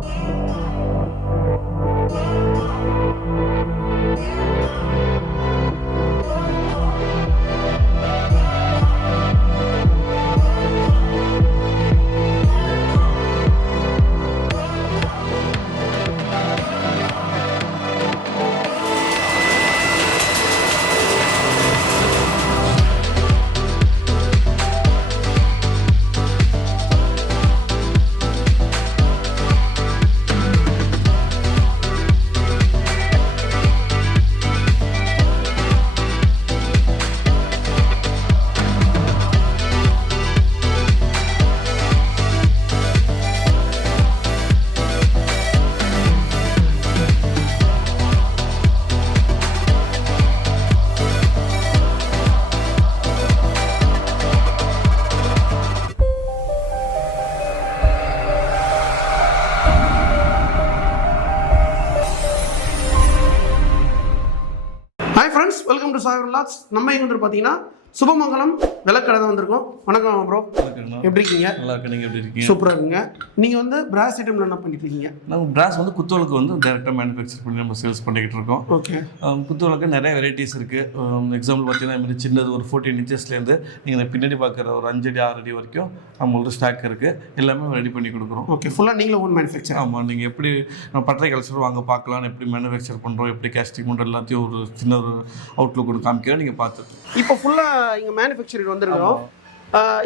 Hi friends, welcome to Sagar vlogs. நம்ம எங்க வந்து பார்த்தீங்கன்னா சுபமங்கலம் விளக்கடை தான் வந்திருக்கோம். வணக்கம் ப்ரோ, எப்படி இருக்கீங்க? நல்லா இருக்கு. நீங்கள் எப்படி இருக்கீங்க? சூப்பராக இருக்குங்க. நீங்கள் வந்து பிராஸ் ஐட்டம்ல என்ன பண்ணிட்டு இருக்கீங்க? நம்ம பிராஸ் வந்து குத்துவிளக்கு வந்து டேரெக்டாக மேனுஃபேக்சர் பண்ணி நம்ம சேல்ஸ் பண்ணிக்கிட்டு இருக்கோம். ஓகே. குத்துவிளக்கு நிறைய வெரைட்டிஸ் இருக்குது. எக்ஸாம்பிள் பார்த்தீங்கன்னா இது மாதிரி சின்னது ஒரு 14 இன்ச்சஸ்லேருந்து நீங்கள் பின்னாடி பார்க்குற ஒரு 5 அடி 6 அடி வரைக்கும் நம்மளோட ஸ்டாக் இருக்குது. எல்லாமே ரெடி பண்ணி கொடுக்குறோம். ஓகே, ஃபுல்லாக நீங்களும் ஓன் மேனுஃபேக்சர்? ஆமாம். நீங்கள் எப்படி நம்ம பட்டறை கல்ச்சர் வாங்க பார்க்கலாம், எப்படி மேனுஃபேக்சர் பண்ணுறோம், எப்படி கேஸ்டிங் பண்ணுறோம், எல்லாத்தையும் ஒரு சின்ன ஒரு அவுட்லுக் ஒன்று காமிக்கிறோம். நீங்கள் பார்த்து இப்போ ஃபுல்லாக இங்கே மேனுஃபேக்சரிங் வந்துருக்கோம்.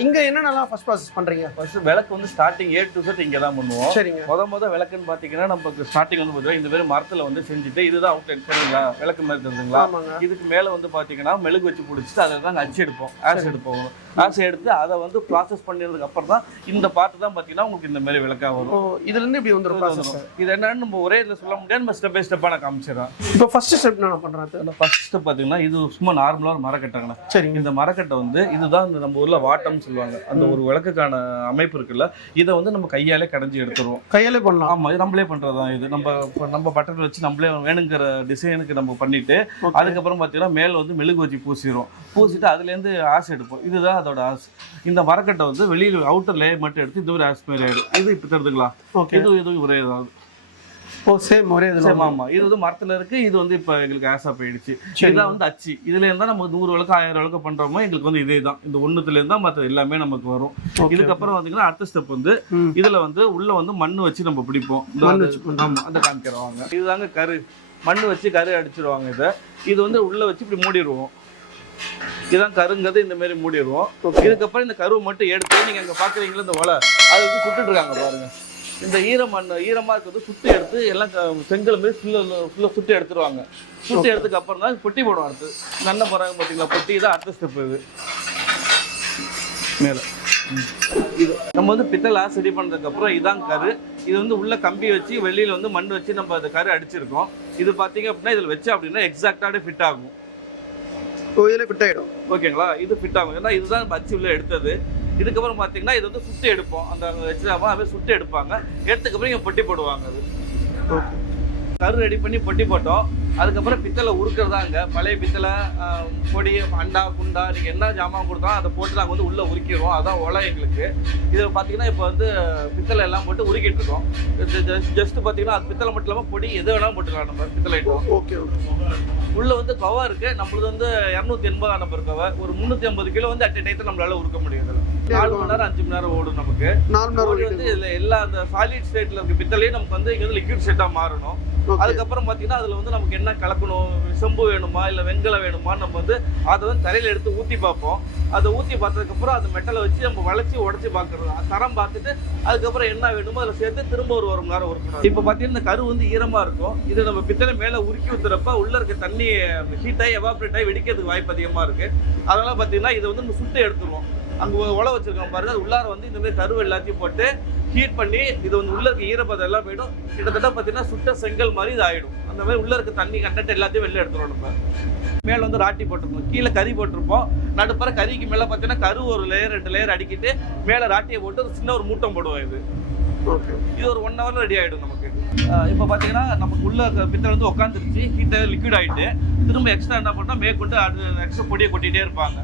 இங்கே என்னென்னலாம் ஃபர்ஸ்ட் ப்ராசஸ் பண்ணுறீங்க? ஃபர்ஸ்ட் விளக்கு வந்து ஸ்டார்டிங் A to Z இங்கே தான் பண்ணுவோம். சரிங்க. முத விளக்குன்னு பார்த்தீங்கன்னா நமக்கு ஸ்டார்டிங் வந்து பார்த்தீங்கன்னா இந்த மாதிரி மரத்தில் வந்து செஞ்சுட்டு இதுதான் அவுட்லைன் சரிங்களா, விளக்கு மாதிரி தெரிஞ்சுங்களா. இதுக்கு மேலே வந்து பார்த்தீங்கன்னா மெழுகு வச்சு பிடிச்சிட்டு அதை தான் அச்சு எடுப்போம், ஆஸ் எடுப்போம். ஆஸ் எடுத்து அதை வந்து ப்ராசஸ் பண்ணிடுறதுக்கு அப்புறம் தான் இந்த பார்ட்டு தான் பார்த்தீங்கன்னா உங்களுக்கு இந்த மாதிரி விளக்கா வரும். இதுலேருந்து இப்படி வந்துடும். இது என்னன்னு நம்ம ஒரே இதில் சொல்ல முடியாது, நம்ம ஸ்டெப் பை ஸ்டெப்பாக நான் காமிச்சிடறேன். இப்போ ஃபர்ஸ்ட் ஸ்டெப் நான் பண்ணுறேன். ஃபர்ஸ்ட் ஸ்டெப் பார்த்தீங்கன்னா இது சும்மா நார்மலாக ஒரு மரக்கட்டைங்கண்ணா. சரி. இந்த மரக்கட்டை வந்து இதுதான் இந்த நம்ம ஊரில் வாட்டம்னு சொல்லுவாங்க. அந்த ஒரு விளக்குக்கான அமைப்பு இருக்குல்ல, இதை வந்து நம்ம கையாலே கடைஞ்சி எடுத்துருவோம். கையாலே பண்ணலாம்? ஆமாம், இது நம்மளே பண்ணுறது தான். இது நம்ம பட்டத்தில் வச்சு நம்மளே வேணுங்கிற டிசைனுக்கு நம்ம பண்ணிட்டு அதுக்கப்புறம் பார்த்தீங்கன்னா மேலே வந்து மெழுகு வச்சு பூசிட்டு அதுலேருந்து ஆசை எடுப்போம். இதுதான் அதோட ஆசை. இந்த மரக்கட்டை வந்து வெளியில் அவுட்டர் லேயர் மட்டும் எடுத்து இது ஒரு ஆஸ் மாதிரி ஆகிடும். இது இப்போ தெரிஞ்சுக்கலாம். ஓகே. இது ஒரே ஏதாவது சேம் ஒரே இது. ஆமாம், இது வந்து மரத்தில் இருக்குது. இது வந்து இப்போ எங்களுக்கு ஆஸாக போயிடுச்சு. இதுதான் வந்து அச்சு. இதுல இருந்தால் நம்ம 100 விளக்கு 1000 விளக்கு பண்ணுறோமோ எங்களுக்கு வந்து இதே தான். இந்த ஒன்றுத்துலேருந்து தான் மற்ற எல்லாமே நமக்கு வரும். இதுக்கப்புறம் பார்த்தீங்கன்னா அடுத்த ஸ்டெப் வந்து இதில் வந்து உள்ளே வந்து மண் வச்சு நம்ம பிடிப்போம். ஆமாம், அந்த காமிக்கிறவாங்க. இதுதாங்க கரு. மண் வச்சு கரு அடிச்சிருவாங்க. இது வந்து உள்ளே வச்சு இப்படி மூடிடுவோம். இதுதான் கருங்கிறது. இந்த மாதிரி மூடிடுவோம். இதுக்கப்புறம் இந்த கருவை மட்டும் எடுத்து நீங்கள் அங்கே பார்க்குறீங்களா இந்த ஒலை அது வந்து சுட்டுட்டு இருக்காங்க பாருங்க. இந்த ஈரமாக இருக்கிறது சுட்டு எடுத்து எல்லாம் செங்கல் மாதிரி ஃபுல்லாக சுட்டு எடுத்துருவாங்க. சுட்டு எடுத்துக்கு அப்புறம் தான் பொட்டி போடுவோம். அடுத்து நல்ல போகிறாங்க பார்த்தீங்களா, பொட்டி தான் அடுத்த ஸ்டெப். இது மேலே இது நம்ம வந்து பித்தளை ரெடி பண்ணதுக்கப்புறம் இதான் கரு. இது வந்து உள்ள கம்பி வச்சு வெளியில் வந்து மண் வச்சு நம்ம அந்த கரு அடிச்சிருக்கோம். இது பார்த்தீங்க அப்படின்னா இதில் வச்சு அப்படின்னா எக்ஸாக்டாக ஃபிட் ஆகும். இதில் ஃபிட் ஆகிடும். ஓகேங்களா, இது ஃபிட் ஆகும். ஏன்னா இதுதான் அச்சு உள்ள எடுத்தது. இதுக்கப்புறம் பார்த்தீங்கன்னா இது வந்து சுட்டு எடுப்போம். அந்த வச்சுலாமல் அப்படியே சுட்டு எடுப்பாங்க. எடுத்துக்கப்புறம் இங்கே பொட்டி போடுவாங்க. அது கரு ரெடி பண்ணி பொட்டி போட்டோம். அதுக்கப்புறம் பித்தளை உருக்கிறதாங்க. பழைய பித்தளை பொடி அண்டா குண்டா நீங்கள் என்ன ஜாமான் கொடுத்தோம் அதை போட்டு நாங்கள் வந்து உள்ளே உரிக்கிறோம். அதான் ஒலை எங்களுக்கு. இதில் பார்த்தீங்கன்னா இப்போ வந்து பித்தளை எல்லாம் போட்டு உருக்கிட்டு இருக்கோம். ஜஸ்ட் பார்த்தீங்கன்னா அது பித்தளை மட்டும் இல்லாமல் பொடி எது வேணாலும் போட்டுக்கலாம் நம்ம பித்தளை ஐட்டம். ஓகே. உள்ளே வந்து கவா இருக்குது. நம்மளது வந்து 280 நம்பர் கவை. ஒரு 350 கிலோ வந்து அட் டைத்தில் நம்மளால உருக்க முடியும். 4 மணி நேரம் 5 மணி நேரம் ஓடும் நமக்கு. 4 மணி நேரம் வந்து இதில் எல்லா அந்த சாலிட் ஸ்டேட்டில் இருக்க பித்தளையும் நமக்கு வந்து இங்கே வந்து லிக்விட் ஸ்டேட்டாக மாறணும். அதுக்கப்புறம் பார்த்தீங்கன்னா அதில் வந்து நமக்கு என்ன கலக்கணும், செம்பு வேணுமா இல்லை வெங்கலம் வேணுமா, நம்ம வந்து அதை வந்து தரையில் எடுத்து ஊற்றி பார்ப்போம். அதை ஊற்றி பார்த்ததுக்கப்புறம் அந்த மெட்டலை வச்சு நம்ம வளைச்சி உடச்சி பார்க்குறோம். தரம் பார்த்துட்டு அதுக்கப்புறம் என்ன வேணுமோ அதில் சேர்த்து திரும்ப ஒரு 1 மணி நேரம் உருக்கணும். இப்போ பார்த்தீங்கன்னா இந்த கரு வந்து ஈரமாக இருக்கும். இது நம்ம பித்தளை மேலே உருக்கி ஊற்றுறப்ப உள்ளே இருக்க தண்ணி ஹீட்டாகி எவாப்ரேட் ஆகி வெடிக்கிறதுக்கு வாய்ப்பு அதிகமாக இருக்குது. அதனால் பார்த்தீங்கன்னா இதை வந்து நம்ம சுட்டு எடுத்துருவோம். அங்கே உழை வச்சிருக்கோம் பாருங்க. அது உள்ளார வந்து இந்த மாதிரி கருவு எல்லாத்தையும் போட்டு ஹீட் பண்ணி இது வந்து உள்ள இருக்க ஈரப்பதம் எல்லாம் போயிடும். கிட்டத்தட்ட பார்த்தீங்கன்னா சுட்ட செங்கல் மாதிரி இது ஆகிடும். அந்த மாதிரி உள்ள இருக்க தண்ணி கண்டென்ட் எல்லாத்தையும் வெளில எடுத்துருவோம். நம்ம மேலே வந்து ராட்டி போட்டிருப்போம், கீழே கறி போட்டிருப்போம். நடுப்புற கறிக்கு மேலே பார்த்தீங்கன்னா கரு ஒரு லேயர் 2 லேயர் அடிக்கிட்டு மேலே ராட்டியை போட்டு ஒரு சின்ன ஒரு மூட்டம் போடுவோம். இது ஒரு 1 ஹவரில் ரெடி ஆகிடும் நமக்கு. இப்போ பார்த்தீங்கன்னா நமக்கு உள்ள பித்தளை வந்து உட்காந்துருச்சு, ஹீட்டை லிக்விட் ஆகிட்டு திரும்ப எக்ஸ்ட்ரா என்ன பண்ணால் மேற்கொண்டு அது எக்ஸ்ட்ரா பொடியை கொட்டிகிட்டே இருப்பாங்க.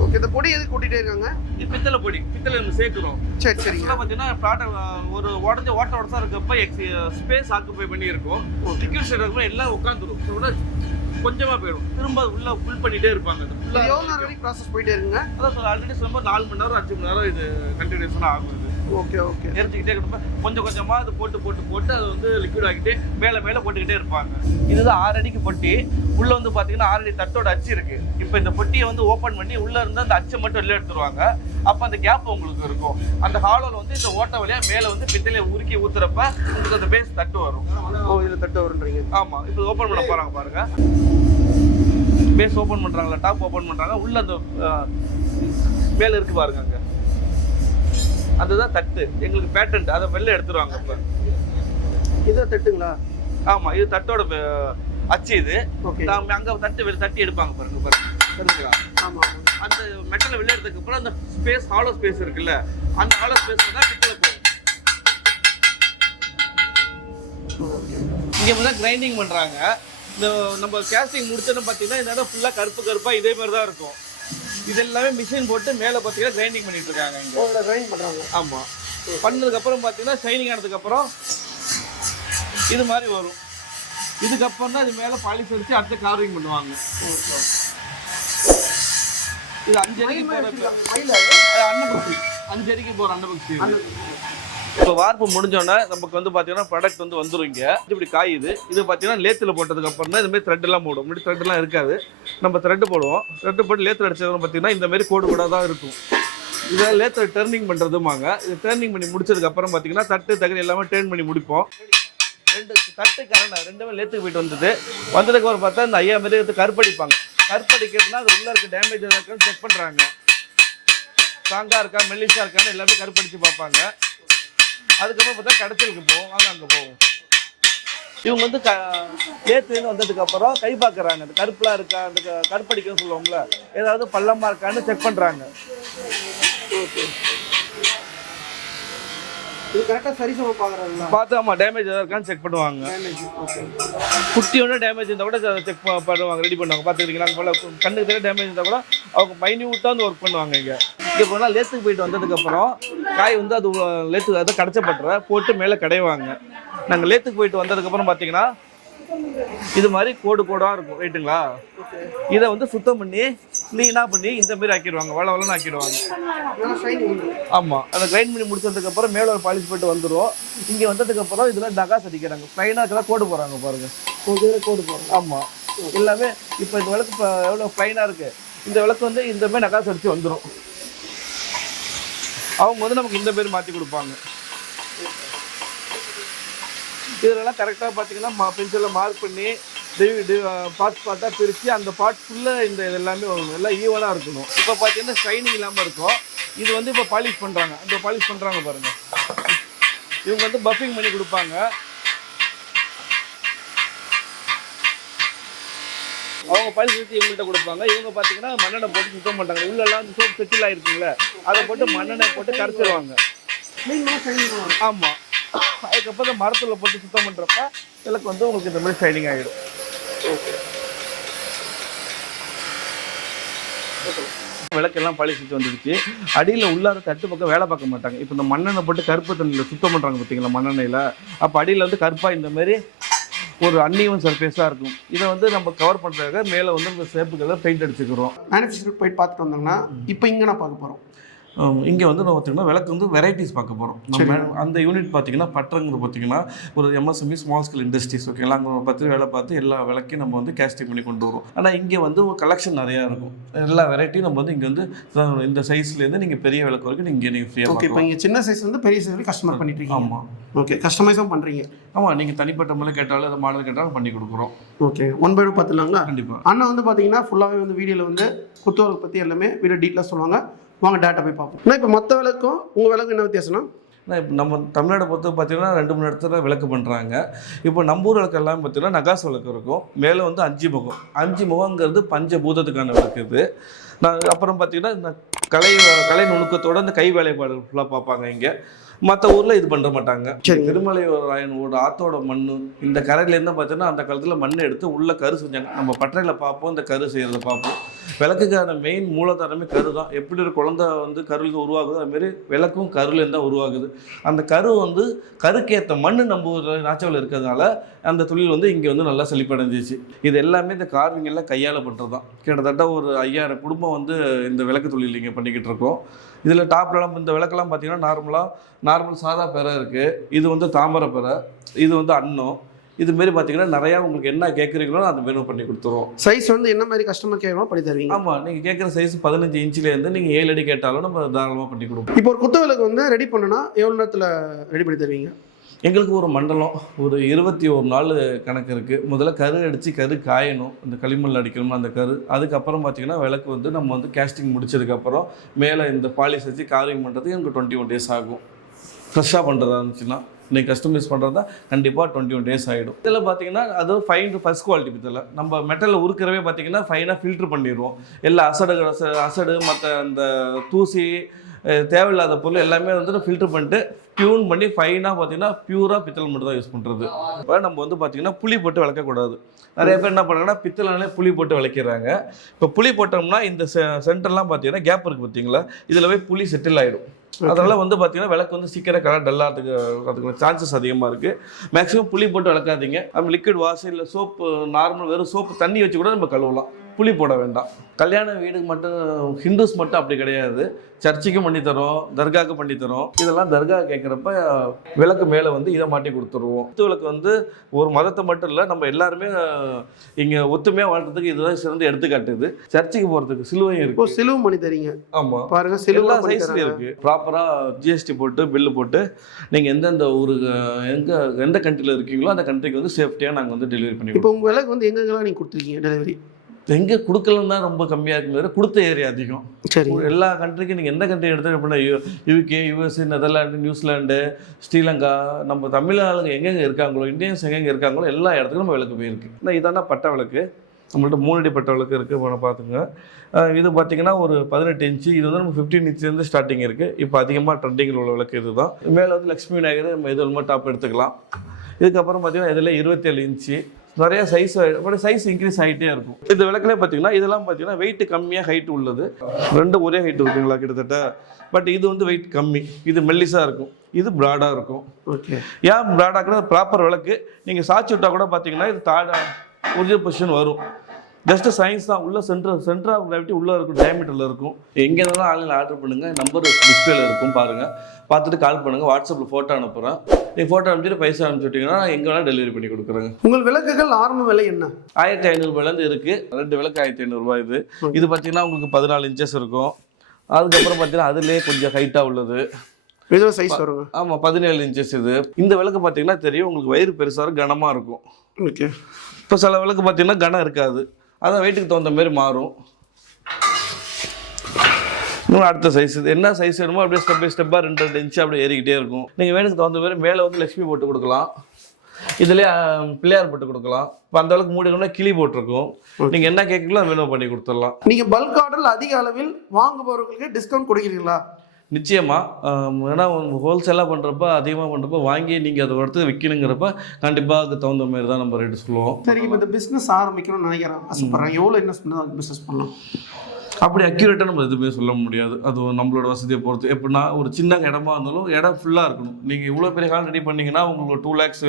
ஓகே, இந்த பொடி எதுக்கு கூட்டிகிட்டே இருக்காங்க? இது பித்தளை பொடி, பித்தளை நம்ம சேர்க்குறோம். சரி சரிங்க. பார்த்தீங்கன்னா ப்ராடக்ட் ஒரு ஓட்ட இருக்கப்ப ஸ்பேஸ் ஆக்குப்பை பண்ணி இருக்கும். லிக்விட் சைடு இருக்கும்போது எல்லாம் உட்காந்துரும், கொஞ்சமாக போயிடும், திரும்ப உள்ள ஃபுல் பண்ணிகிட்டே இருப்பாங்க. எவ்வளோ நேரம் வரைக்கும் ப்ராசஸ் போயிட்டே இருக்குங்க? அதான் சார் ஆல்ரெடி சொல்லும்போது 4 மணி நேரம் 5 மணி நேரம் இது கண்டினியூஸாக ஆகும். Okay okay. எரிஞ்சிக்கிட்டே இருப்ப கொஞ்சம் கொஞ்சமாக அது போட்டு அது வந்து லிக்விட் ஆகிட்டு மேலே போட்டுக்கிட்டே இருப்பாங்க. இதுதான் 6 அடிக்கு பொட்டி. உள்ளே வந்து பார்த்தீங்கன்னா 6 அடி தட்டோட அச்சு இருக்கு. இப்போ இந்த பொட்டியை வந்து ஓப்பன் பண்ணி உள்ளே இருந்து அந்த அச்சை மட்டும் வெளியே எடுத்துருவாங்க. அப்போ அந்த கேப் உங்களுக்கு இருக்கும். அந்த ஹாலோவில் வந்து இந்த ஓட்டை வழியாக மேலே வந்து பித்தளையை உருக்கி ஊத்துறப்ப உங்களுக்கு அந்த பேஸ் தட்டு வரும். ஓ, இதில் தட்டு வருன்றீங்க? ஆமாம். இப்போ ஓப்பன் பண்ண போகிறாங்க பாருங்க. பேஸ் ஓப்பன் பண்ணுறாங்களா, டாப் ஓப்பன் பண்ணுறாங்க. உள்ள அந்த மேலே இருக்கு பாருங்க, அங்கே அதுதான் தட்டு. எங்களுக்கு பேட்டன்ட், அதை வெளில எடுத்துருவாங்க. இப்போ இது தட்டுங்களா? ஆமாம், இது தட்டோட அச்சு. இது ஓகே. அங்கே தட்டி எடுப்பாங்க பாருங்க. தெரிஞ்சுக்கலாம். ஆமாம். அந்த மெட்டலை வெளில எடுத்ததுக்கு அப்புறம் அந்த ஸ்பேஸ், ஹாலோ ஸ்பேஸ் இருக்குல்ல, அந்த ஹாலோ ஸ்பேஸ்ல தான் பித்தளை போகும். இங்கே வந்து கிரைண்டிங் பண்ணுறாங்க. இந்த நம்ம கேஸ்டிங் முடிச்சோன்னு பார்த்தீங்கன்னா இந்த இடம் ஃபுல்லாக கருப்பாக இதே மாதிரி தான் இருக்கும். இது எல்லாமே மிஷின் போட்டு மேலே பார்த்தீங்கன்னா கிரைண்டிங் பண்ணிட்டு இருக்காங்க. இங்கே கிரைண்ட் பண்ணுறாங்க. ஆமாம். பண்ணதுக்கப்புறம் பார்த்தீங்கன்னா ஷைனிங் ஆனதுக்கப்புறம் இது மாதிரி வரும். இதுக்கப்புறம் தான் இது மேலே பாலிஷ் அடித்து அடுத்த கார்விங் பண்ணுவாங்க. இது 5 அடிக்கு போகிற அன்னபக்தி, 5 அடிக்கு போகிற அன்னபக்தி. இப்போ வார்ப்பு முடிஞ்சோன்னா நமக்கு வந்து பார்த்தீங்கன்னா ப்ராடக்ட் வந்து வந்துடும். இங்கே இப்படி காயுது. இது பார்த்தீங்கன்னா லேத்தில் போட்டதுக்கப்புறம் தான் இதுமாதிரி த்ரெட்டெல்லாம் போடும். இப்படி த்ரெட்டெல்லாம் இருக்காது. நம்ம த்ரெட்டு போடுவோம். த்ரெட்டு போட்டு லேத்தில் அடிச்சதுன்னு பார்த்தீங்கன்னா இந்தமாரி கோடு தான் இருக்கும். இதெல்லாம் லேத்தில் டர்னிங் பண்ணுறதுமாங்க. இது டர்னிங் பண்ணி முடிச்சதுக்கப்புறம் பார்த்தீங்கன்னா தட்டு தகடு எல்லாமே டர்ன் பண்ணி முடிப்போம். 2 தட்டு கரணை 2மே லேத்துக்கு போயிட்டு வந்ததுக்கப்புறம் பார்த்தா இந்த ஐயா மாரி எடுத்து கருப்படிப்பாங்க. கருப்படிக்கிறதுனா அது உள்ளே இருக்க டேமேஜ் இருக்கான்னு செக் பண்ணுறாங்க. ஸ்ட்ராங்காக இருக்கா மெல்லிஸாக இருக்கான்னு எல்லாமே கருப்படிச்சு பார்ப்பாங்க. அதுக்கப்புறம் பார்த்தா கடைச்சலுக்கு போவோம். வாங்க அங்கே போவோம். இவங்க வந்து லேத்துலேருந்து வந்ததுக்கப்புறம் கை பார்க்குறாங்க. அந்த கருப்புலாம் இருக்கா, அந்த கருப்படிக்கன்னு சொல்லுவோம்ல, ஏதாவது பள்ளமாக இருக்கான்னு செக் பண்ணுறாங்க. ஓகே. இது கரெக்டாக சரி சம பார்க்குறாங்களா? பார்த்து ஆமாம் டேமேஜ் எதாவது இருக்கான்னு செக் பண்ணுவாங்க. குட்டியோட டேமேஜ் இருந்தால் கூட செக் பண்ணுவாங்க, ரெடி பண்ணுவாங்க. பார்த்துக்கிட்டீங்களா, அங்கே போல் கண்ணுக்கு தெரிய டேமேஜ் இருந்தால் கூட அவங்க மைன்யூட்டாக வந்து ஒர்க் பண்ணுவாங்க. இங்கே போனால் லேத்துக்கு போயிட்டு வந்ததுக்கப்புறம் காய் வந்து அது லேத்துக்கு அதை கடைச்சப்பட்டுற போட்டு மேலே கடைவாங்க. நாங்கள் லேத்துக்கு போயிட்டு வந்ததுக்கப்புறம் பார்த்தீங்கன்னா இது மாதிரி கோடாக இருக்கும். ரைட்டுங்களா? இதை வந்து சுத்தம் பண்ணி க்ளீனாக பண்ணி இந்த மாதிரி ஆக்கிடுவாங்க. வளன்னு ஆக்கிடுவாங்க. ஆமாம். அதை கிரைண்ட் பண்ணி முடிச்சதுக்கப்புறம் மேலே ஒரு பாலிஷ் போட்டு வந்துடும். இங்கே வந்ததுக்கப்புறம் இதில் நகாஸ் அடிக்கிறாங்க. ப்ளைனாக கோடு போடுறாங்க பாருங்கள். கோடு போடுறாங்க. ஆமாம். எல்லாமே இப்போ இந்த விளக்கு இப்போ எவ்வளோ ப்ளைனாக இருக்குது. இந்த விளக்கு வந்து இந்த மாதிரி நகாஸ் அடித்து வந்துடும். அவங்க வந்து நமக்கு இந்த பேர் மாற்றி கொடுப்பாங்க. இதெல்லாம் கரெக்டாக பார்த்தீங்கன்னா பென்சிலில் மார்க் பண்ணி பார்ட்டாக பிரித்து அந்த பார்ட் ஃபுல்லாக இந்த எல்லாமே வரும். எல்லாம் ஈவனாக இருக்கணும். இப்போ பார்த்தீங்கன்னா ஷைனிங் இல்லாமல் இருக்கும். இது வந்து இப்போ பாலிஷ் பண்ணுறாங்க. அந்த பாலிஷ் பண்ணுறாங்க பாருங்கள். இவங்க வந்து பஃபிங் பண்ணி கொடுப்பாங்க. அவங்க பாலிஷ் வச்சு இவங்கள்ட்ட கொடுப்பாங்க. இவங்க பார்த்தீங்கன்னா மண்ணெண்ணெய் போட்டு சுத்தம் பண்ணுறாங்க. உள்ளெல்லாம் வந்து சோப் செட்டில் ஆகிருக்குங்களே, அதை போட்டு மண்ணெண்ணெய் போட்டு கரைச்சிடுவாங்க. ஆமாம். அதுக்கப்புறம் மரத்தில் போட்டு சுத்தம் பண்ணுறப்ப விளக்கு வந்து உங்களுக்கு இந்த மாதிரி ஷைனிங் ஆகிடும். விளக்கெல்லாம் பாலிஷ் வந்துடுச்சு. அடியில் உள்ளார தட்டு பக்கம் வேலை பார்க்க மாட்டாங்க. இப்போ இந்த மண்ணெண்ணெய் போட்டு கருப்பு தண்ணியில் சுத்தம் பண்ணுறாங்க பார்த்தீங்களா, மண்ணெண்ணெயில். அப்போ அடியில் வந்து கருப்பாக இந்த மாதிரி ஒரு அன்இவன் சர்ஃபேஸாக இருக்கும். இதை வந்து நம்ம கவர் பண்ணுறதுக்காக மேலே வந்து இந்த சேப்புக்கெல்லாம் பெயிண்ட் அடிச்சுக்கிறோம். மேனுஃபேக்சர் போயிட்டு பார்த்துட்டு வந்தோம்னா இப்போ இங்கே நான் பார்க்க போகிறோம். இங்கே வந்து நம்ம பார்த்தீங்கன்னா விளக்கு வந்து வெரைட்டிஸ் பார்க்க போகிறோம். நம்ம அந்த யூனிட் பார்த்தீங்கன்னா பட்டறங்கிறது பார்த்தீங்கன்னா ஒரு எம்எஸ்எம்இ ஸ்மால் ஸ்கேல் இண்டஸ்ட்ரீஸ். ஓகேங்களா? அங்கே 10 வேலை பார்த்து எல்லா விளக்கையும் நம்ம வந்து கேஸ்டிங் பண்ணி கொண்டு வரும். ஆனால் இங்கே வந்து கலெக்ஷன் நிறையா இருக்கும். எல்லா வெரைட்டியும் நம்ம வந்து இங்கே வந்து இந்த சைஸ்லேருந்து நீங்கள் பெரிய விளக்கு வரைக்கும் நீங்கள் ஃப்ரீயாக. ஓகே. இப்போ இங்கே சின்ன சைஸ்லேருந்து பெரிய சைஸ் வரைக்கும் கஸ்டமர் பண்ணிட்டு இருக்கீங்க. ஆமாம். ஓகே. கஸ்டமைஸும் பண்ணுறீங்க? ஆமாம். நீங்கள் தனிப்பட்ட முறையில் கேட்டாலும் அதை மாடல் கேட்டாலும் பண்ணி கொடுக்குறோம். ஓகே. 1 by 1 பார்த்துலாங்களா? கண்டிப்பாக. அண்ணா வந்து பார்த்தீங்கன்னா ஃபுல்லாகவே வந்து வீடியோவில் வந்து குத்துவரத்தை பற்றி எல்லாமே வீடியோ டீட்டெயிலாக சொல்லுவாங்க. வாங்க டேட்டா போய் பார்ப்போம். ஆனால் இப்போ மற்ற விளக்கும் உங்கள் விளக்கு என்ன வித்தியாசம்னா? இப்போ நம்ம தமிழ்நாடு பொறுத்து பார்த்தீங்கன்னா 2-3 இடத்துல விளக்கு பண்ணுறாங்க. இப்போ நம்பூர் விளக்கு எல்லாம் பார்த்தீங்கன்னா நகாஸ் விளக்கு இருக்கும். மேலே வந்து 5 முகம். 5 முகங்கிறது பஞ்சபூதத்துக்கான விளக்கு இது. அப்புறம் பார்த்தீங்கன்னா இந்த கலை நுணுக்கத்தோட இந்த கை வேலைப்பாடு ஃபுல்லாக பார்ப்பாங்க. இங்கே மற்ற ஊரில் இது பண்ண மாட்டாங்க. திருமலை ராயனோட ஆத்தோட மண் இந்த கரையிலேருந்து பார்த்தீங்கன்னா அந்த காலத்தில் மண் எடுத்து உள்ள கரு செஞ்சாங்க. நம்ம பட்டறையில் பார்ப்போம், இந்த கரு செய்கிறத பார்ப்போம். விளக்குக்கான மெயின் மூலதாரமே கரு தான். எப்படி ஒரு குழந்தை வந்து கருவில் உருவாகுதோ அதுமாரி விளக்கும் கருலேருந்து தான் உருவாகுது. அந்த கரு வந்து கருக்கேற்ற மண் நம்ம நாச்சவில் இருக்கிறதுனால அந்த தொழில் வந்து இங்கே வந்து நல்லா செழிப்படைஞ்சிச்சு. இது எல்லாமே இந்த கார்விங் எல்லாம் கையால் பண்ணுறது தான். கிட்டத்தட்ட ஒரு 5000 குடும்பம் வந்து இந்த விளக்கு தொழில் இங்கே பண்ணிக்கிட்டு இருக்கோம். இதில் டாப்லாம் இந்த விளக்கெல்லாம் பார்த்தீங்கன்னா நார்மல் சாதா பெறை இருக்குது. இது வந்து தாமரை பெறை, இது வந்து அன்னம். இதுமாரி பார்த்தீங்கன்னா நிறையா உங்களுக்கு என்ன கேட்குறீங்களோ அந்த மெனு பண்ணி கொடுத்துருவோம். சைஸ் வந்து என்ன மாதிரி கஸ்டமர் கேட்கணும் பண்ணி தருவீங்க? ஆமாம், நீங்கள் கேட்குற சைஸ் 15 இன்ச்சிலேருந்து நீங்கள் 7 அடி கேட்டாலும் நம்ம தாராளமாக பண்ணி கொடுப்போம். இப்போ ஒரு குத்து விளக்கு வந்து ரெடி பண்ணுனா எவ்வளோ நேரத்தில் ரெடி பண்ணி தருவீங்க? எங்களுக்கு ஒரு மண்டலம் ஒரு 21 நாள் கணக்கு இருக்குது. முதல்ல கரு அடித்து கரு காயணும், இந்த களிமண் அடிக்கணும் அந்த கரு. அதுக்கப்புறம் பார்த்திங்கன்னா விளக்கு வந்து நம்ம வந்து கேஸ்டிங் முடிச்சதுக்கப்புறம் மேலே இந்த பாலிஷ் வச்சு கார்விங் பண்ணுறதுக்கு எனக்கு 21 டேஸ் ஆகும். ஃப்ரெஷ்ஷாக பண்ணுறதா இருந்துச்சுன்னா நீங்கள் கஸ்டமைஸ் பண்ணுறது தான் கண்டிப்பாக 21 டேஸ் ஆகிடும். இதில் பார்த்தீங்கன்னா அது ஃபைன் ஃபஸ்ட் குவாலிட்டி பித்தளை. நம்ம மெட்டலில் உருக்கிறவே பார்த்தீங்கன்னா ஃபைனாக ஃபில்ட்ரு பண்ணிடுவோம். எல்லா அசடு மற்ற அந்த தூசி தேவையில்லாத பொருள் எல்லாமே வந்து ஃபில்ட்ரு பண்ணிட்டு டியூன் பண்ணி ஃபைனாக பார்த்தீங்கன்னா பியூராக பித்தளை மட்டும் தான் யூஸ் பண்ணுறது. இப்போ நம்ம வந்து பார்த்திங்கன்னா புளி போட்டு விளக்கக்கூடாது. நிறைய பேர் என்ன பண்ணுறாங்கன்னா பித்தளைனாலே புளி போட்டு விளக்கிறாங்க. இப்போ புளி போட்டோம்னா இந்த சென்டர்லாம் பார்த்தீங்கன்னா கேப் இருக்குது பார்த்தீங்களா, இதில் போய் புளி செட்டில் ஆகிடும். அதனால் வந்து பார்த்தீங்கன்னா விளக்கு வந்து சீக்கிரம் கலர் டல்லாகிறதுக்கு அதுக்கு சான்சஸ் அதிகமாக இருக்குது. மேக்ஸிமம் புளி போட்டு விளக்காதீங்க. நம்ம லிக்விட் வாஷ் இல்லை சோப்பு நார்மல் வெறும் சோப்பு தண்ணி வச்சு கூட நம்ம கழுவலாம், புளி போட வேண்டாம். கல்யாண வீடுக்கு மட்டும் ஹிந்துஸ் மட்டும் அப்படி கிடையாது, சர்ச்சுக்கும் பண்ணித்தரோம், தர்காவுக்கு பண்ணித்தரோம். இதெல்லாம் தர்கா கேட்குறப்ப விளக்கு மேலே வந்து இதை மாட்டி கொடுத்துருவோம். குத்து விளக்கு வந்து ஒரு மதத்தை மட்டும் இல்லை, நம்ம எல்லாருமே இங்கே ஒத்துமையாக வாழ்றதுக்கு இதுதான் சிறந்த எடுத்துக்காட்டுது. சர்ச்சுக்கு போகிறதுக்கு சிலுவையும் இருக்குது. சிலுவை பண்ணி தரீங்க? ஆமாம் பாருங்க, சிலுவா சைஸ்ல இருக்குது. ப்ராப்பராக ஜிஎஸ்டி போட்டு பில்லு போட்டு நீங்கள் எந்தெந்த ஊருக்கு எந்த கண்ட்ரியில் இருக்கீங்களோ அந்த கண்ட்ரிக்கு வந்து சேஃப்டியாக நாங்கள் வந்து டெலிவரி பண்ணி. இப்போ உங்கள் விளக்கு வந்து எங்கெங்கெல்லாம் நீங்கள் கொடுத்துருக்கீங்க டெலிவரி? எங்கே கொடுக்கலன்னு தான் ரொம்ப கம்மியாக இருக்குது, கொடுத்த ஏரியா அதிகம். சரி, எல்லா கண்ட்ரிக்கும் நீங்கள் எந்த கண்ட்ரி எடுத்து அப்படின்னா UK, USA, Netherland, New Zealand, Sri Lanka, நம்ம தமிழ் ஆளுங்க எங்கெங்கே இருக்காங்களோ, இந்தியன்ஸ் எங்கெங்கே இருக்காங்களோ எல்லா இடத்துக்கும் நம்ம விளக்கு போயிருக்கு. ஆனால் இதான பட்டை விளக்கு, நம்மள்ட்ட 3 அடி பட்டை விளக்கு இருக்குது. பார்த்துங்க, இது பார்த்திங்கன்னா ஒரு 18 இன்ச்சு. இது வந்து நம்ம 15 இன்ச்சிலேருந்து ஸ்டார்டிங் இருக்குது. இப்போ அதிகமாக ட்ரெண்டிங்கில் உள்ள விளக்கு இது தான். மேலே வந்து லக்ஷ்மி விநாயகர் நம்ம இது ரொம்ப டாப் எடுத்துக்கலாம். இதுக்கப்புறம் பார்த்திங்கன்னா இதில் 27 இன்ச்சு. நிறைய சைஸ் சைஸ் இன்க்ரீஸ் ஆகிட்டே இருக்கும். இந்த விளக்குலேயே பார்த்தீங்கன்னா இதெல்லாம் பார்த்தீங்கன்னா வெயிட் கம்மியாக ஹைட் உள்ளது. 2 ஒரே ஹைட் இருக்குங்களா கிட்டத்தட்ட. பட் இது வந்து வெயிட் கம்மி, இது மெல்லிஸாக இருக்கும், இது ப்ராடாக இருக்கும். ஓகே, ஏன் ப்ராடாக ப்ராப்பர் விளக்கு நீங்கள் சாட்சி விட்டால் கூட பார்த்தீங்கன்னா இது ஒரிஜினல் பொசிஷன் வரும். ஜஸ்ட் சயின்ஸ் தான். உள்ள சென்டர் ஆஃப் கிராவிட்டி உள்ளே இருக்கும், டயமீட்டரில் இருக்கும். எங்கே இருந்தாலும் ஆன்லைனில் ஆர்டர் பண்ணுங்கள், நம்பர் டிஸ்பிளேல இருக்கும் பாருங்கள், பார்த்துட்டு கால் பண்ணுங்கள். வாட்ஸ்அப்பில் ஃபோட்டோ அனுப்புகிறேன், நீங்கள் ஃபோட்டோ அனுப்பிச்சிட்டு பைசா அனுப்பிச்சுட்டிங்கன்னா எங்கே வேணால் டெலிவரி பண்ணி கொடுக்குறேங்க. உங்கள் விளக்குகள் ஆரம்ப விலை என்ன? 1500 இருக்குது. 2 விளக்கு 1500 இது. இது பார்த்தீங்கன்னா உங்களுக்கு 14 இன்ச்சஸ் இருக்கும். அதுக்கப்புறம் பார்த்தீங்கன்னா அதுலேயே கொஞ்சம் ஹைட்டாக உள்ளது எதுவும் சைஸ் வருங்க. ஆமாம், 17 இன்ச்சஸ் இது. இந்த விளக்கு பார்த்தீங்கன்னா தெரியும் உங்களுக்கு, வயிறு பெருசாக கனமாக இருக்கும். ஓகே, இப்போ சில விளக்கு பார்த்தீங்கன்னா கனம் இருக்காது, அதான் வெயிட்டுக்கு தகுந்த மாதிரி மாறும். இன்னும் அடுத்த சைஸ் இது என்ன சைஸ் வேணுமோ அப்படியே ஸ்டெப் பை ஸ்டெப்பாக 2 இன்ச்சு அப்படியே ஏறிக்கிட்டே இருக்கும். நீங்கள் வேணுக்கு தகுந்த மாதிரி மேலே வந்து லட்சுமி போட்டு கொடுக்கலாம், இதுலேயே பிள்ளையார் போட்டு கொடுக்கலாம். இப்போ அந்த அளவுக்கு மூடிக்கணும்னா கிளி போட்டிருக்கும். நீங்கள் என்ன கேட்குறீங்களோ மெனு பண்ணி கொடுத்துடலாம். நீங்கள் பல்க் ஆர்டரில் அதிக அளவில் வாங்குபவர்களுக்கு டிஸ்கவுண்ட் கொடுக்குறீங்களா? நிச்சயமாக. ஏன்னா ஹோல்சேலாக பண்ணுறப்ப அதிகமாக பண்ணுறப்ப வாங்கி நீங்கள் அதை எடுத்து விற்கணுங்கிறப்ப கண்டிப்பாக அதுக்கு தகுந்த மாதிரி தான் நம்ம ரேட்டு சொல்லுவோம். சரி, இப்போ இந்த பிஸ்னஸ் ஆரம்பிக்கணும்னு நினைக்கிறேன், ஆசைப்பட்றேன், எவ்வளோ இன்வெஸ்ட் பண்ணி பிஸ்னஸ் பண்ணலாம்? அப்படி அக்யூரேட்டாக நம்ம எதுவுமே சொல்ல முடியாது. அது நம்மளோட வசதியை பொறுத்து. எப்படின்னா ஒரு சின்ன இடமா இருந்தாலும் இடம் ஃபுல்லாக இருக்கணும். நீங்கள் இவ்வளோ பெரிய ஹால் ரெடி பண்ணிங்கன்னா உங்களுக்கு 2 lakhs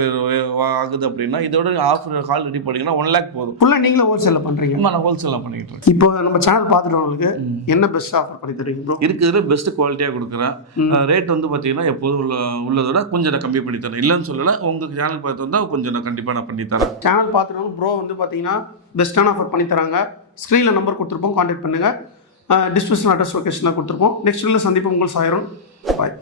ஆகுது அப்படின்னா, இதோட ஆஃப் ஹால் ரெடி பண்ணிங்கன்னா 1 lakh போதும். ஃபுல்லாக நீங்களே ஹோல்சேலில் பண்ணுறீங்க? நான் ஹோல்சேலாக பண்ணிக்கிட்டு இருக்கேன். இப்போ நம்ம சேனல் பார்த்துட்டவங்களுக்கு என்ன பெஸ்ட் ஆஃபர் பண்ணி தருவீங்க ப்ரோ? இருக்கிறதுல பெஸ்ட் குவாலிட்டியாக கொடுக்குறேன். ரேட் வந்து பார்த்தீங்கன்னா எப்போதும் உள்ளதோட கொஞ்சம் நான் கம்மி பண்ணி தரேன். இல்லைன்னு சொல்லலை, உங்கள் சேனல் பார்த்து வந்தால் கொஞ்சம் நான் கண்டிப்பாக நான் பண்ணி தரேன். சேனல் பார்த்துட்டவங்க ப்ரோ வந்து பார்த்தீங்கன்னா பெஸ்ட்டான ஆஃபர் பண்ணி தராங்க. ஸ்க்ரீனில் நம்பர் கொடுத்துருப்போம், கான்டாக்ட் பண்ணுங்கள். டிஸ்கிரிப்ஷன் அட்ரஸ் லொகேஷனாக கொடுத்துருப்போம். நெக்ஸ்ட் வீடியோவில் சந்திப்போம். உங்கள் சாயரும். பாய்.